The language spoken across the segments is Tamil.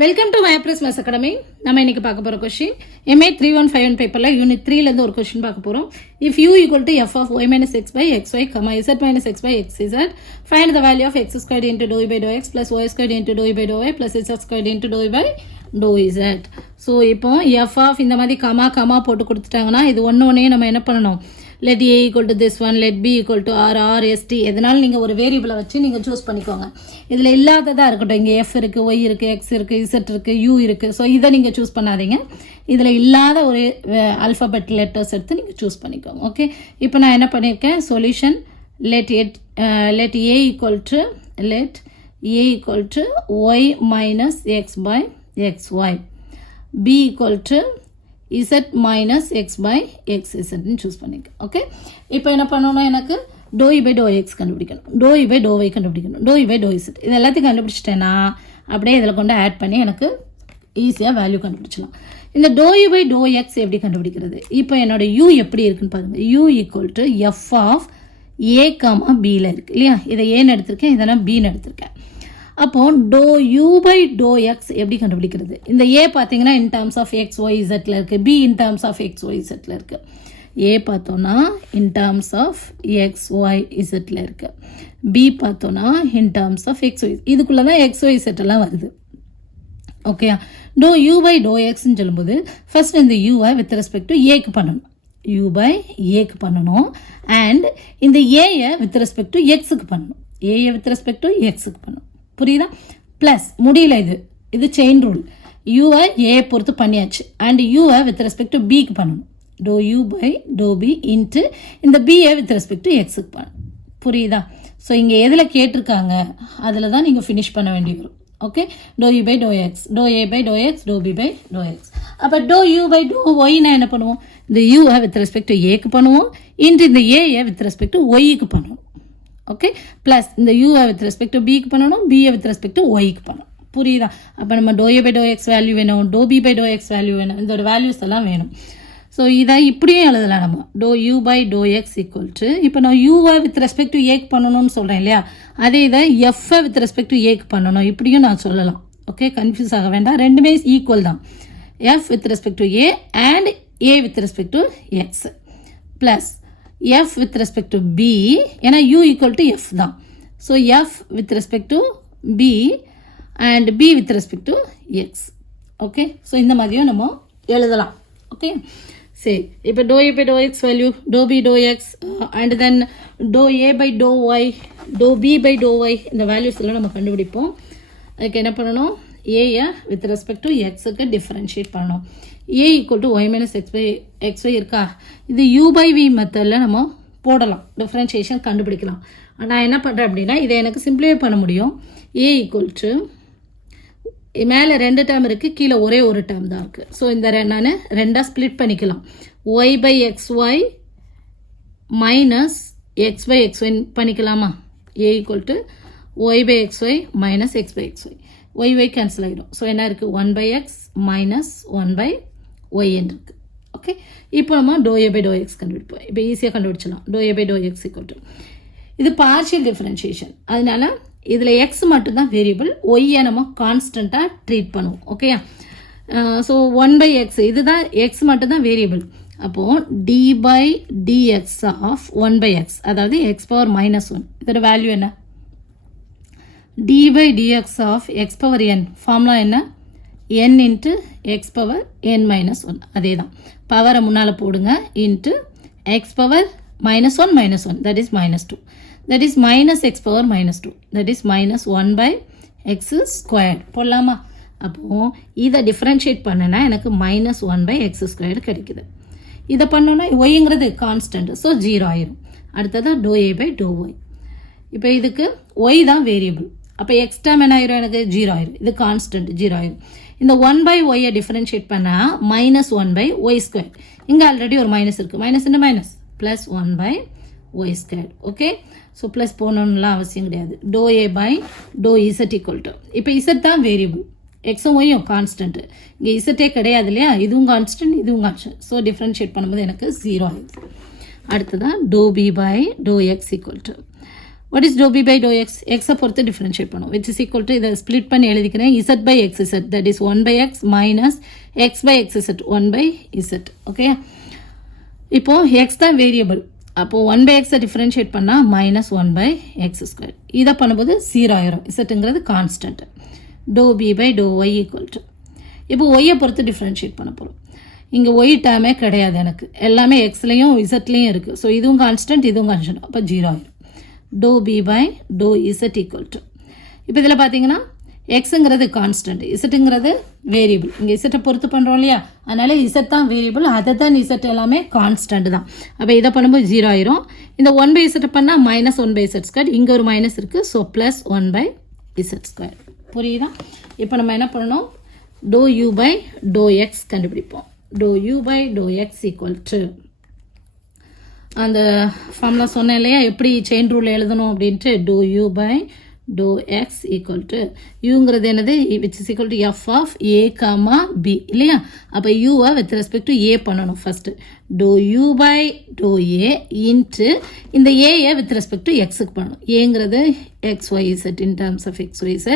வெல்கம் டு மயப்ரஸ் மேத்ஸ் அகாடமி. நம்ம இன்னைக்கு பார்க்க போகிற கொஸ்டின் MA 3151 பேப்பரில் யூனிட் 3லேருந்து ஒரு கொஸ்டின் பார்க்க போகிறோம். If u equal to f of y minus x by xy, z minus x by xz, find the value of x squared into dou by dou x plus y squared into dou by dou y plus z squared into dou by dou z. So இப்போ f of இந்த மாதிரி கமா போட்டு கொடுத்துட்டாங்கன்னா இது ஒன்று நம்ம என்ன பண்ணணும், let a equal to this one, let b equal to r, r, s, t எதனாலும் நீங்கள் ஒரு வேரியபிளை வச்சு நீங்கள் சூஸ் பண்ணிக்கோங்க. இதில் இல்லாததாக இருக்கட்டும், இங்கே f இருக்குது, y இருக்குது, x இருக்குது, z இருக்குது, u இருக்குது. ஸோ இதை நீங்கள் சூஸ் பண்ணாதீங்க. இதில் இல்லாத ஒரு அல்ஃபபெட் லெட்டர்ஸ் எடுத்து நீங்கள் சூஸ் பண்ணிக்கோங்க. ஓகே, இப்போ நான் என்ன பண்ணியிருக்கேன், solution let a equal to y minus x by xy, b equal to z minus x by xz choose பண்ணிக்க. ஓகே, இப்போ என்ன பண்ணணும், எனக்கு dou by dou x கண்டுபிடிக்கணும், dou by dou y கண்டுபிடிக்கணும், dou by dou z. இது எல்லாத்தையும் கண்டுபிடிச்சிட்டேன்னா அப்படியே இதில் கொண்டு ஆட் பண்ணி எனக்கு ஈஸியாக வேல்யூ கண்டுபிடிச்சலாம். இந்த dou by dou x எப்படி கண்டுபிடிக்கிறது, இப்போ என்னோட u எப்படி இருக்குன்னு பாருங்கள். u equal to f of a comma பியில் இருக்குது இல்லையா, இதை ஏன்னு எடுத்திருக்கேன், இதை நான் பின்னு எடுத்திருக்கேன். அப்போது dou u by dou x எப்படி கண்டுபிடிக்கிறது, இந்த a பார்த்தீங்கன்னா in terms of x y இசட்டில் இருக்குது, b in terms of x y இசட்டில் இருக்குது. a பார்த்தோன்னா in terms of x y இசட்டில் இருக்குது, b பார்த்தோன்னா in terms of x y, இதுக்குள்ளே தான் எக்ஸ் ஒய் இசட்டெல்லாம் வருது. Okay, dou u by dou xன்னு சொல்லும்போது ஃபர்ஸ்ட் இந்த யூவை வித் ரெஸ்பெக்ட் டு ஏக்கு பண்ணணும், u by ஏக்கு பண்ணணும், அண்ட் இந்த ஏயை வித் ரெஸ்பெக்ட் டு எக்ஸுக்கு பண்ணணும், ஏயை வித் ரெஸ்பெக்ட் டு எக்ஸுக்கு பண்ணணும். புரியுதா? ப்ளஸ் முடியல, இது செயின் ரூல். யூவை ஏ பொறுத்து பண்ணியாச்சு, அண்ட் யூவை வித் ரெஸ்பெக்ட் டு பிக்கு பண்ணணும், dou u by dou b into இந்த பிஏ வித் ரெஸ்பெக்ட் டு எக்ஸுக்கு பண்ணணும். புரியுதா? ஸோ இங்கே எதில் கேட்டிருக்காங்க அதில் தான் நீங்கள் ஃபினிஷ் பண்ண வேண்டி வரும். Okay, dou u by dou x, dou a by dou x, dou b by dou x. அப்போ dou u by dou y நான் என்ன பண்ணுவோம், இந்த யூவை வித் ரெஸ்பெக்ட் டு ஏக்கு பண்ணுவோம், இன்ட்டு இந்த ஏயை வித் ரெஸ்பெக்ட் டு ஒய்க்கு பண்ணுவோம். ஓகே, ப்ளஸ் இந்த யூவை வித் ரெஸ்பெக்ட் டு பிக்கு பண்ணணும், பிஏ வித் ரெஸ்பெக்ட் டு ஒய்க்கு பண்ணணும். புரியுதா? அப்போ நம்ம dou a by dou x value வேணும், dou b by dou x value வேணும், இதோட வேல்யூஸ் எல்லாம் வேணும். ஸோ இதை இப்படியும் எழுதலாம் நம்ம, dou u by dou x equal to, இப்போ நான் யூவை வித் ரெஸ்பெக்ட் டு ஏக்கு பண்ணணும்னு சொல்கிறேன் இல்லையா, அதே இதை எஃப்ஐ வித் ரெஸ்பெக்ட் டு ஏக்கு பண்ணணும், இப்படியும் நான் சொல்லலாம். ஓகே, கன்ஃபியூஸ் ஆக வேண்டாம், ரெண்டுமே ஈக்குவல் தான், F with respect to A and A with respect to X, plus f with respect to b, ஏன்னா u equal to f தான். So f with respect to b and b with respect to x. Okay, so இந்த மாதிரியும் நம்ம எழுதலாம். ஓகே, சரி, இப்போ dou a by dou x value, dou b dou x, and then dou a by dou y, dou b by dou y, இந்த வேல்யூஸ் எல்லாம் நம்ம கண்டுபிடிப்போம். அதுக்கு என்ன பண்ணணும், ஏயை வித் ரெஸ்பெக்ட் டு எக்ஸுக்கு டிஃப்ரென்ஷியேட் பண்ணணும். a equal to y minus x by x y இருக்கா, இது u by v மெத்தடில் நம்ம போடலாம், டிஃப்ரென்ஷியேஷன் கண்டுபிடிக்கலாம். நான் என்ன பண்ணுறேன் அப்படின்னா, இதை எனக்கு சிம்பிளிஃபை பண்ண முடியும். a ஈக்குவல் டு, மேலே ரெண்டு டேர்ம் இருக்குது, கீழே ஒரே ஒரு டேர்ம் தான் இருக்குது. ஸோ இந்த நான் ரெண்டாக ஸ்ப்ளிட் பண்ணிக்கலாம், y by xy minus x by x y பண்ணிக்கலாமா, a equal to y by xy minus x by x y, y cancel ஆகிடும். ஸோ என்ன இருக்குது, 1 by x minus 1 by y இருக்குது. ஓகே, இப்போ நம்ம dou a by dou x கண்டுபிடிப்போம். இப்போ ஈஸியாக கண்டுபிடிச்சலாம், dou a by dou x equal to, இது பார்ஷியல் டிஃப்ரென்ஷியேஷன், அதனால இதில் எக்ஸ் மட்டும்தான் வேரியபிள், ஒய்யை நம்ம கான்ஸ்டண்ட்டாக ட்ரீட் பண்ணுவோம். ஓகேயா? ஸோ 1 by x, இதுதான் எக்ஸ் மட்டும்தான் வேரியபிள். அப்போது d by dx of 1 by x, அதாவது எக்ஸ் பவர் மைனஸ் 1, இதோட வேல்யூ என்ன, d by dx of x power n, formula என்ன, n into x power n minus 1, அதே தான், பவரை முன்னால் போடுங்க, into x power minus 1, that is minus 2, that is minus x power minus 2, that is minus 1 by x squared போடலாமா. அப்போது இதை டிஃப்ரென்ஷியேட் பண்ணனா எனக்கு minus 1 by x squared கிடைக்குது. இதை பண்ணோன்னா ஒய்ங்கிறது கான்ஸ்டன்ட், ஸோ 0 ஆயிரும். அடுத்தது dou a by dou y, இப்போ இதுக்கு y தான் வேரியபிள், அப்போ எக்ஸ் டேர்ம் என்ன ஆயிரும், எனக்கு 0 ஆயிரும், இது கான்ஸ்டன்ட் 0 ஆயிரும். இந்த 1 by ஒய்யை டிஃப்ரென்ஷியேட் பண்ணால் மைனஸ் 1 by ஒய் ஸ்கொயர், இங்கே ஆல்ரெடி ஒரு மைனஸ் இருக்குது, மைனஸ் என்ன minus, plus 1 by y square. Okay, so plus போகணும்லாம் அவசியம் கிடையாது. dou a by dou z equal to, இப்போ z தான் வேரியபிள், எக்ஸும் ஒய்யும் கான்ஸ்டன்ட்டு, இங்கே இசட்டே கிடையாது இல்லையா, இதுவும் கான்ஸ்டன்ட் இதுவும் கான்ஸ்டன்ட், ஸோ டிஃப்ரென்ஷியேட் பண்ணும்போது எனக்கு 0 ஆயிடுது. அடுத்ததான் dou b by dou x equal to, What is dou b by dou x? X பொறுத்து differentiate பண்ணும். Which is equal to இதை split பண்ணி எழுதிக்கிறேன். Z by xz. That is 1 by x minus x by xz. 1 by z. Okay. இப்போ x தான் variable. அப்போ 1 by x differentiate பண்ணா minus 1 by x square. இதை பண்ணும்போது 0 ஆயிரும். zங்கிறது constant. dou b by dou y equal to. இப்போ y பொறுத்து differentiate பண்ண போகிறோம். இங்கே y டேர்மே கிடையாது எனக்கு. எல்லாமே xலையும் zலையும் இருக்குது. ஸோ இதுவும் கான்ஸ்டன்ட் இதுவும் கான்ஸ்டன்ட். அப்போ 0 ஆயிரும். dou b by dou z equal to. இப்போ இதில் பார்த்தீங்கன்னா எக்ஸுங்கிறது கான்ஸ்டன்ட், இசட்டுங்கிறது வேரியபிள். இங்கே இசட்டை பொறுத்து பண்ணுறோம் இல்லையா, அதனால் இசட் தான் வேரியபிள், அதை தான் இசட் எல்லாமே கான்ஸ்டன்ட் தான். அப்போ இதை பண்ணும்போது 0 ஆயிரும். இந்த 1 by இசட்டை பண்ணால் மைனஸ் 1 by இசட் ஸ்கொயர், இங்கே ஒரு மைனஸ் இருக்குது. So plus 1 by Z square. புரியுதா? இப்போ நம்ம என்ன பண்ணணும், dou u by dou x கண்டுபிடிப்போம். dou u by dou x equal to அந்த ஃபார்முலா சொன்னேன் இல்லையா, எப்படி செயின் ரூல் எழுதணும் அப்படின்ட்டு. dou u by dou x equal to uங்கிறது என்னது, which is equal to f of a comma b இல்லையா. அப்போ uவை with respect to a பண்ணணும் first. dou u by dou a into இந்த a with respect to xக்கு பண்ணணும். ஏங்கிறது xyz in terms of xyz,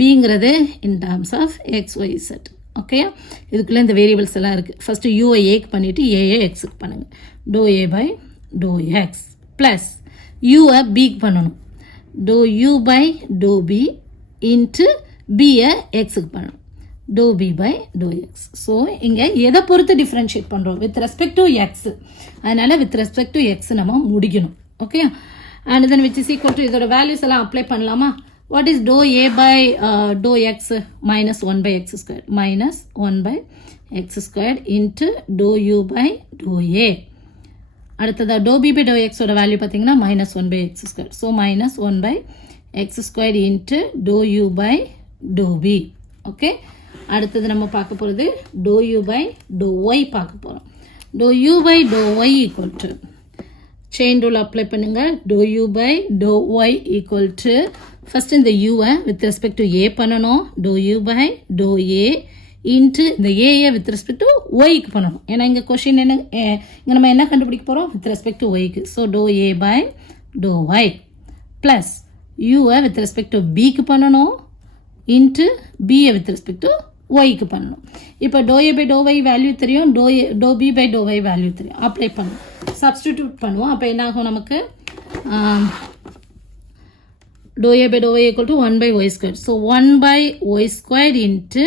bங்கிறது in terms of xyz. Okay, இதுக்குள்ளே இந்த வேரியபிள்ஸ் எல்லாம் இருக்குது. ஃபஸ்ட்டு யூவை ஏக்கு பண்ணிவிட்டு ஏஏ எக்ஸுக்கு பண்ணுங்கள். dou a by dou x plus யூவை பிக்கு பண்ணணும். dou u by dou b into b-யை எக்ஸுக்கு பண்ணணும். dou b by dou x. So இங்கே எதை பொறுத்து டிஃப்ரென்ஷியேட் பண்ணுறோம், வித் ரெஸ்பெக்ட் டு எக்ஸு. அதனால் வித் ரெஸ்பெக்ட் டு எக்ஸ் நம்ம முடிக்கணும். Okay, and then which is equal to இதோட வேல்யூஸ் எல்லாம் அப்ளை பண்ணலாமா. What is dou a by dou x? Minus 1 by x squared. Minus 1 by x squared into dou u by dou a. அடுத்ததா dou b by dou x ஓட வேல்யூ பார்த்தீங்கன்னா minus 1 by x squared. So minus 1 by x squared into dou u by dou b. Okay, அடுத்தது நம்ம பார்க்க போகிறது dou u by dou y பார்க்க போகிறோம். dou u by dou y equal to chain rule apply பண்ணுங்க. dou u by dou y equal to first இந்த யூவை வித் ரெஸ்பெக்ட் டு ஏ பண்ணணும். dou u by dou a into இந்த ஏஏ வித் ரெஸ்பெக்ட் டு ஒய்க்கு பண்ணணும். ஏன்னா இங்கே கொஷின் என்ன, இங்கே நம்ம என்ன கண்டுபிடிக்க போகிறோம், வித் ரெஸ்பெக்ட் டு ஒய்க்கு. So dou a by dou y plus யூவை வித் ரெஸ்பெக்ட் டு பிக்கு பண்ணணும் இன்ட்டு பியை வித் ரெஸ்பெக்ட் டு ஒய்க்கு பண்ணணும். இப்போ dou a by dou y value தெரியும், dou b by dou y value தெரியும். அப்ளை பண்ணணும், சப்ஸ்டிடியூட் பண்ணுவோம். அப்போ என்ன ஆகும் நமக்கு, dou a by dou y equal to 1 by y squared. So 1 by y squared into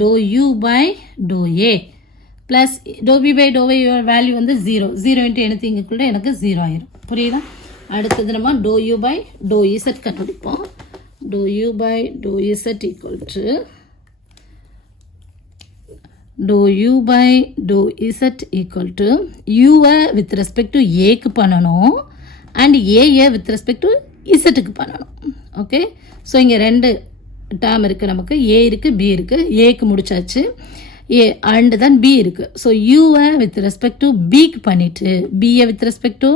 dou u by dou a plus dou b by dou y value வந்து 0. 0 into anything equal to எனக்கு 0 ஆயிரும். புரியுதா? அடுத்தது நம்ம dou u by dou z கண்டுபிடிப்போம். dou u by dou z equal to dou u by dou z equal to u-வை with respect to a-க்கு பண்ணணும் and a-யை with respect to z-க்கு பண்ணணும். ஓகே, ஸோ இங்கே ரெண்டு டேர்ம் இருக்குது நமக்கு. ஏ இருக்குது, பி இருக்குது. ஏக்கு முடிச்சாச்சு, ஏ அண்டு தான் பி இருக்குது. ஸோ யூவை வித் ரெஸ்பெக்ட் டு பிக்கு பண்ணிவிட்டு பியை வித் ரெஸ்பெக்ட் டு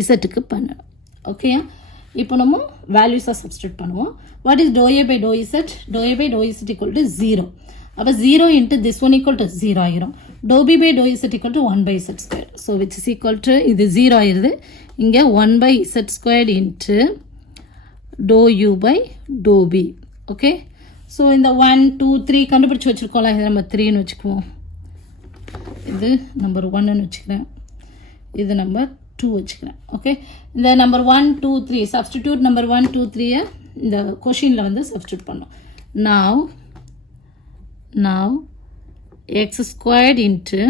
இசட்டுக்கு பண்ணணும். ஓகே, இப்போ நம்ம வேல்யூஸாக சப்ஸ்டியூட் பண்ணுவோம். What is dou a by dou z? dou a by dou z equal to 0. அப்போ 0 into this one equal to 0 ஆயிரும். dou b by dou z equal to 1 by z squared. So which is equal to இது 0 ஆயிருது. இங்கே 1 by z squared into dou u by dou b. Okay, so இந்த 1 2 3 கண்டுபிடிச்சி வச்சுருக்கோம்ல, இது நம்ம 3ன்னு வச்சுக்குவோம். இது நம்பர் 1ன்னு வச்சுக்கிறேன், இது நம்பர் 2 வச்சுக்கிறேன். ஓகே, இந்த நம்பர் 1 2 3 சப்ஸ்டிடியூட் நம்பர் 1 2 3-யை இந்த கொஷினில் வந்து சப்ஸ்டியூட் பண்ணோம். now x squared into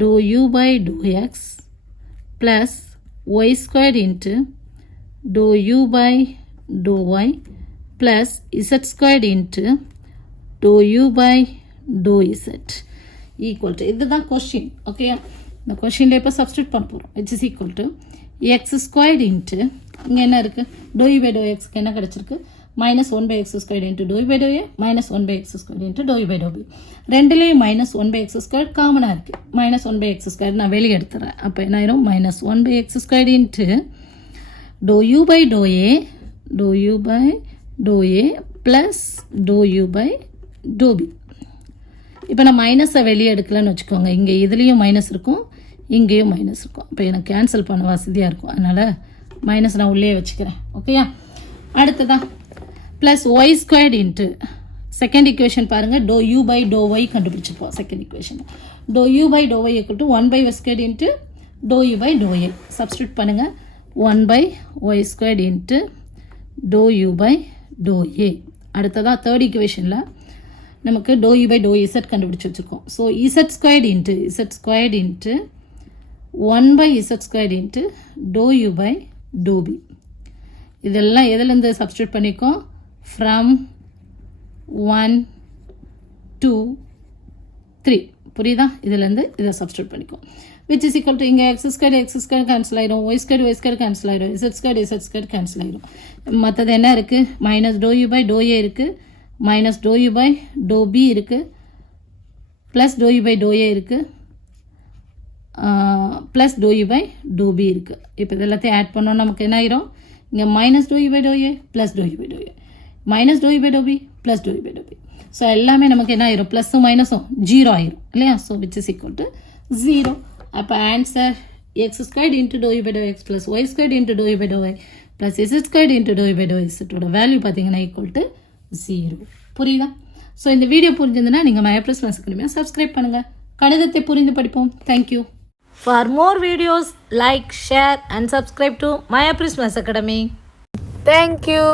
dou u by dou x plus y squared into dou u by dou y plus z squared into dou u by dou z equal to இதுதான் கொஸ்டின். ஓகே, இந்த கொஸ்டினில் இப்போ சப்ஸ்டியூட் பண்ண போகிறோம். which is equal to x squared into இங்கே என்ன இருக்குது, dou u by dou xக்கு என்ன கிடச்சிருக்கு, minus 1 by x squared into dou u by dou a minus 1 by x squared into dou u by dou b. ரெண்டுலேயும் minus 1 by x squared காமனாக இருக்குது. minus 1 by x squared நான் வெளியே எடுத்துறேன். அப்போ என்ன ஆயிரும், minus 1 by x squared into dou u by dou a dou u by dou a plus dou u by dou b. இப்போ நான் மைனஸை வெளியே எடுக்கலன்னு வச்சுக்கோங்க. இங்கே இதுலேயும் மைனஸ் இருக்கும், இங்கேயும் மைனஸ் இருக்கும். அப்போ எனக்கு கேன்சல் பண்ண வசதியாக இருக்கும். அதனால் மைனஸ் நான் உள்ளே வச்சுக்கிறேன். ஓகேயா? அடுத்ததான் plus y squared into second equation பாருங்கள், dou u by dou y கண்டுபிடிச்சிருப்போம். Second equation dou u by dou y equal to 1 by y squared into dou u by dou a. Substitute பண்ணுங்கள், 1 by y squared into dou u by dou a. அடுத்ததாக தேர்ட் ஈக்குவேஷனில் நமக்கு dou u by dou z கண்டுபிடிச்சி வச்சுருக்கோம். So z squared into 1 by z squared into dou u by to b. இதெல்லாம் எதுலேருந்து சப்ஸ்டியூட் பண்ணிக்கோம்? ஃப்ரம் 1 2 3. புரியுதா? இதுலேருந்து இதை சப்ஸ்டியூட் பண்ணிக்கோம். விச் இஸ் ஈக்குவல் டு இங்கே எக்ஸ் ஸ்கொயர் கேன்சல் ஆயிடும், ஒய் ஸ்கொயர் கேன்சல் ஆயிடும், இசட் ஸ்கொயர் கேன்சல் ஆயிடும். மற்றது என்ன இருக்குது? Minus dou u by dou a இருக்குது, minus dou u by to b இருக்குது, plus dou u by dou a இருக்குது, plus dou u by to b இருக்குது. இப்போ இதெல்லாத்தையும் ஆட் பண்ணோம், நமக்கு என்ன ஆயிரும்? இங்கே minus dou u by dou a plus dou u by dou a, minus dou u by to b plus dou u by to b. So எல்லாமே நமக்கு என்ன ஆயிரும்? ப்ளஸ்ஸும் மைனஸும் 0 ஆயிரும் இல்லையா? So which is equal to 0. அப்போ answer x squared into dou u by dou x plus y squared into dou u by dou y plus z squared into dou u by dou இசட்டோட வேல்யூ பார்த்தீங்கன்னா ஈக்குவல் டு 0. புரியுதா? ஸோ இந்த வீடியோ புரிஞ்சதுன்னா நீங்கள் மயா ப்ளஸ் கிளாஸ் அகாடமியை சப்ஸ்கிரைப் பண்ணுங்கள். கணிதத்தை புரிந்து படிப்போம். Thank you. For more videos, like, share and subscribe to Maya Prismas Academy. Thank you.